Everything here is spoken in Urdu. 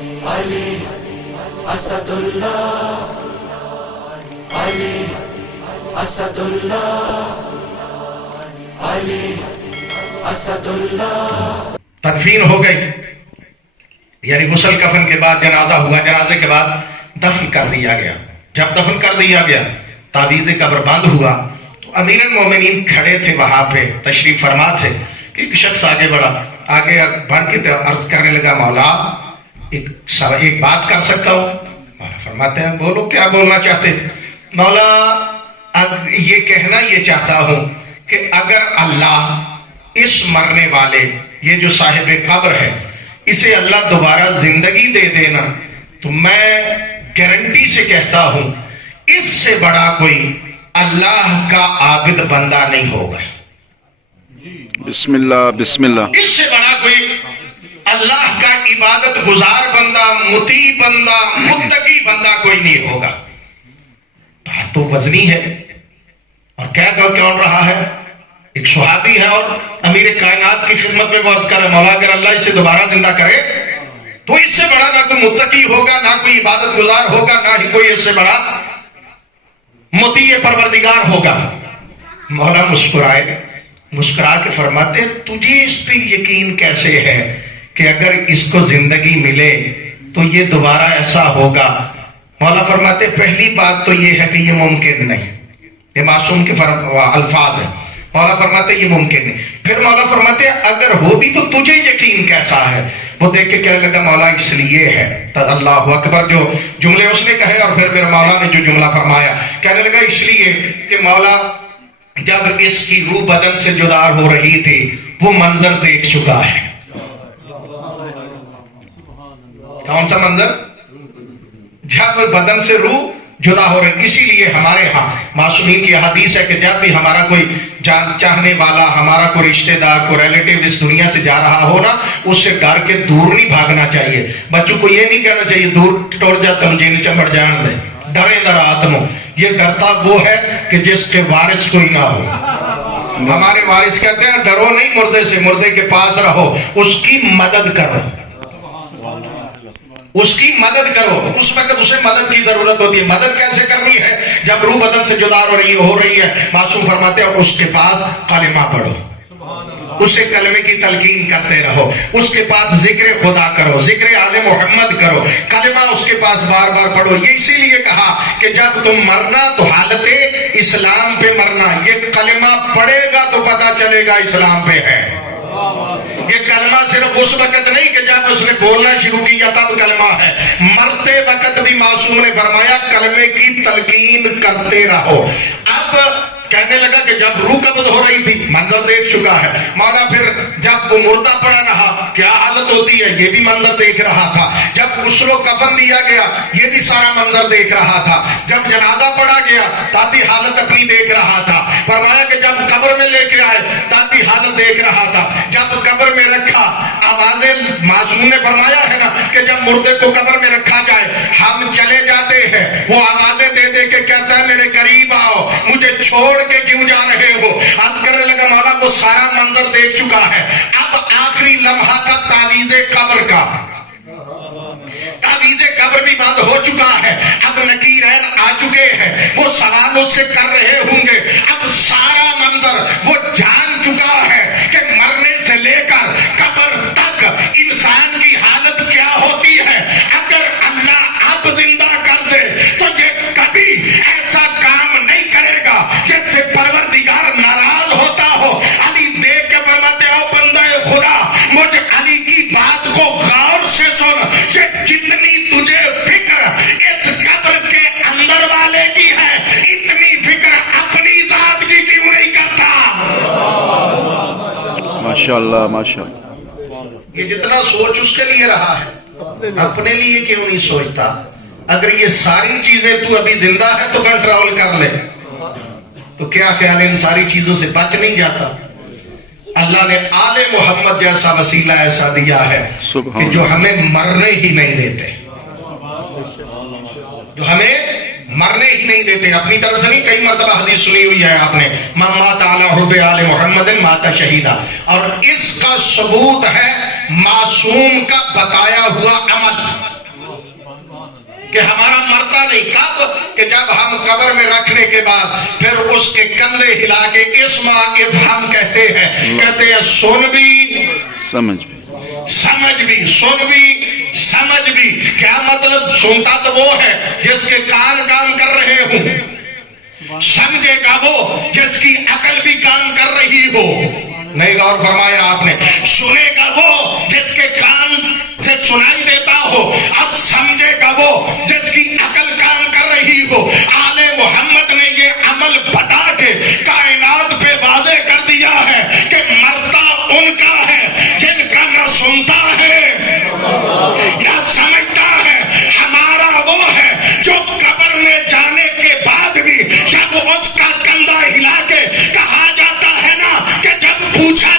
علی اسد اللہ، علی اسد اللہ، علی اسد اللہ۔ تدفین ہو گئی، یعنی غسل کفن کے بعد جنازہ ہوا، جنازے کے بعد دفن کر دیا گیا۔ جب دفن کر دیا گیا، تعویذ قبر بند ہوا، تو امیر المومنین کھڑے تھے وہاں پہ، تشریف فرما تھے کہ ایک شخص آگے بڑھا، آگے بڑھ کے عرض کرنے لگا، مولا ایک بات کر سکتا ہوں؟ مولا فرماتے ہیں بولو، کیا بولنا چاہتے؟ مولا یہ کہنا یہ چاہتا ہوں کہ اگر اللہ اس مرنے والے، یہ جو صاحب قبر ہے، اسے اللہ دوبارہ زندگی دے دینا، تو میں گارنٹی سے کہتا ہوں اس سے بڑا کوئی اللہ کا عابد بندہ نہیں ہوگا۔ بسم اللہ بسم اللہ۔ اس سے بڑا کوئی اللہ کا عبادت گزار بندہ، مطیع بندہ، متقی بندہ کوئی نہیں ہوگا۔ بات تو وزنی ہے، اور کیا کون رہا ہے؟ ایک صحابی ہے اور امیر کائنات کی خدمت میں عرض کر رہے، مولا اگر اللہ اسے دوبارہ زندہ کرے تو اس سے بڑا نہ کوئی متقی ہوگا، نہ کوئی عبادت گزار ہوگا، نہ ہی کوئی اس سے بڑا مطیع پروردگار ہوگا۔ مولا مسکرائے، مسکرا کے فرماتے تجھے اس پہ یقین کیسے ہے کہ اگر اس کو زندگی ملے تو یہ دوبارہ ایسا ہوگا؟ مولا فرماتے پہلی بات تو یہ ہے کہ یہ ممکن نہیں، یہ معصوم کے الفاظ ہیں۔ مولا فرماتے یہ ممکن نہیں۔ پھر مولا فرماتے اگر ہو بھی تو تجھے یقین کیسا ہے؟ وہ دیکھ کے کہنے لگا مولا اس لیے ہے، اللہ اکبر، جو جملے اس نے کہے، اور پھر مولا نے جو جملہ فرمایا، کہنے لگا اس لیے کہ مولا جب اس کی روح بدن سے جدا ہو رہی تھی وہ منظر دیکھ چکا ہے۔ کون سا منظر؟ جب بدن سے روح جدا ہو رہی، اسی لیے ہمارے ہاں معصومین کی حدیث ہے کہ جب بھی ہمارا کوئی چاہنے والا، ہمارا کوئی رشتہ دار، کوئی ریلیٹیو اس دنیا سے جا رہا ہو نا، اس سے ڈر کے دور نہیں بھاگنا چاہیے۔ بچوں کو یہ نہیں کہنا چاہیے دور ٹور جا تم جی چمڑ جان دے، ڈرے دراتمو۔ یہ ڈرتا وہ ہے کہ جس کے وارث کوئی نہ ہو۔ ہمارے وارث کہتے ہیں ڈرو نہیں مردے سے، مردے کے پاس رہو، اس کی مدد کرو، اس کی مدد کرو۔ اس وقت اسے مدد کی ضرورت ہوتی ہے۔ مدد کیسے کرنی ہے؟ جب روح بدن سے جدا ہو رہی ہے، معصوم فرماتے ہیں اس کے پاس کلمہ پڑھو، اسے کلمے کی تلقین کرتے رہو، اس کے پاس ذکر خدا کرو، ذکر آل محمد کرو، کلمہ اس کے پاس بار بار پڑھو۔ یہ اسی لیے کہا کہ جب تم مرنا تو حالت اسلام پہ مرنا، یہ کلمہ پڑھے گا تو پتہ چلے گا اسلام پہ ہے۔ یہ کلمہ صرف اس وقت نہیں کہ جب اس نے بولنا شروع کیا تب کلمہ ہے، مرتے وقت بھی معصوم نے فرمایا کلمے کی تلقین کرتے رہو۔ اب کہنے لگا کہ جب روح قبض ہو رہی تھی منظر دیکھ چکا ہے۔ مولا پھر جب وہ مردہ پڑا رہا کیا حالت ہوتی ہے یہ بھی منظر دیکھ رہا تھا۔ جب غسل و کفن دیا گیا یہ بھی سارا منظر دیکھ رہا تھا۔ جب جنازہ پڑھا گیا تب بھی حالت اپنی دیکھ رہا تھا۔ فرمایا کہ جب قبر میں لے کے آئے تب بھی حالت دیکھ رہا تھا۔ جب قبر میں رکھا آوازیں، معصوم نے فرمایا ہے نا کہ جب مردے کو قبر میں رکھا جائے ہم چلے جاتے ہیں، وہ آوازیں دے دے کے کہتا ہے میرے قریب آؤ، مجھے چھوڑ کے کیوں جا رہے ہو؟ عرض کرنے لگا مولا وہ سارا منظر دیکھ چکا ہے، اب آخری لمحہ کا تعویذ قبر کا، تعویذ قبر بھی بند ہو چکا ہے۔ اب نکیرین آ چکے ہیں، وہ سوال اس سے کر رہے ہوں گے۔ اب سارا منظر وہ جان چکا ہے کہ مرنے سے لے کر قبر تک انسان کی حالت کیا ہوتی ہے۔ اگر اللہ اب زندہ کر دے تو یہ کبھی ایسا کام نہیں کرے گا جس سے پروردگار ناراض ہوتا ہو۔ علی دیکھ کے فرماتے ہو بندہ خدا مجھ علی کی بات کو غور سے سن، کہ جتنی تجھے فکر اس قبر کے اندر والے کی ہے اتنی فکر اپنی ذات کی کیوں نہیں کرتا؟ ماشاءاللہ ماشاءاللہ۔ یہ جتنا سوچ اس کے لیے رہا ہے اپنے لیے کیوں نہیں سوچتا؟ اگر یہ ساری چیزیں تو ابھی زندہ ہے تو کنٹرول کر لے تو کیا خیال ہے ان ساری چیزوں سے بچ نہیں جاتا؟ اللہ نے آل محمد جیسا وسیلہ ایسا دیا ہے کہ جو ہمیں مرنے ہی نہیں دیتے، جو ہمیں مرنے ہی نہیں دیتے۔ اپنی طرف سے نہیں، کئی مرتبہ حدیث سنی ہوئی ہے آپ نے، من مات علی حب آل محمد مات شہیدا، اور اس کا ثبوت ہے معصوم کا بتایا ہوا عمل۔ سننے کے بعد پھر اس کے کندھے ہلا کے اسما افہام کہتے ہیں، کہتے ہیں سن بھی سمجھ بھی، سمجھ بھی، سن بھی سمجھ بھی۔ کیا مطلب؟ سنتا تو وہ ہے جس کے کان کام کر رہے ہوں، سمجھے گا وہ جس کی عقل بھی کام کر رہی ہو، نہیں غور فرمایا آپ نے؟ سنے گا وہ جس کے کان سے سنائی دیتا ہو، اب سمجھے گا وہ جس کی عقل کام کر رہی ہو۔ آل محمد نے یہ عمل بتا کے کائنات پہ واضح کر دیا ہے کہ مرتا ان کا ہے جن کا نہ سنتا ہے نہ سمجھتا ہے، ہمارا وہ ہے جو قبر میں جانے کے بعد بھی جب اس کا کندھا ہلا کے کہا جاتا ہے نا کہ جب پوچھا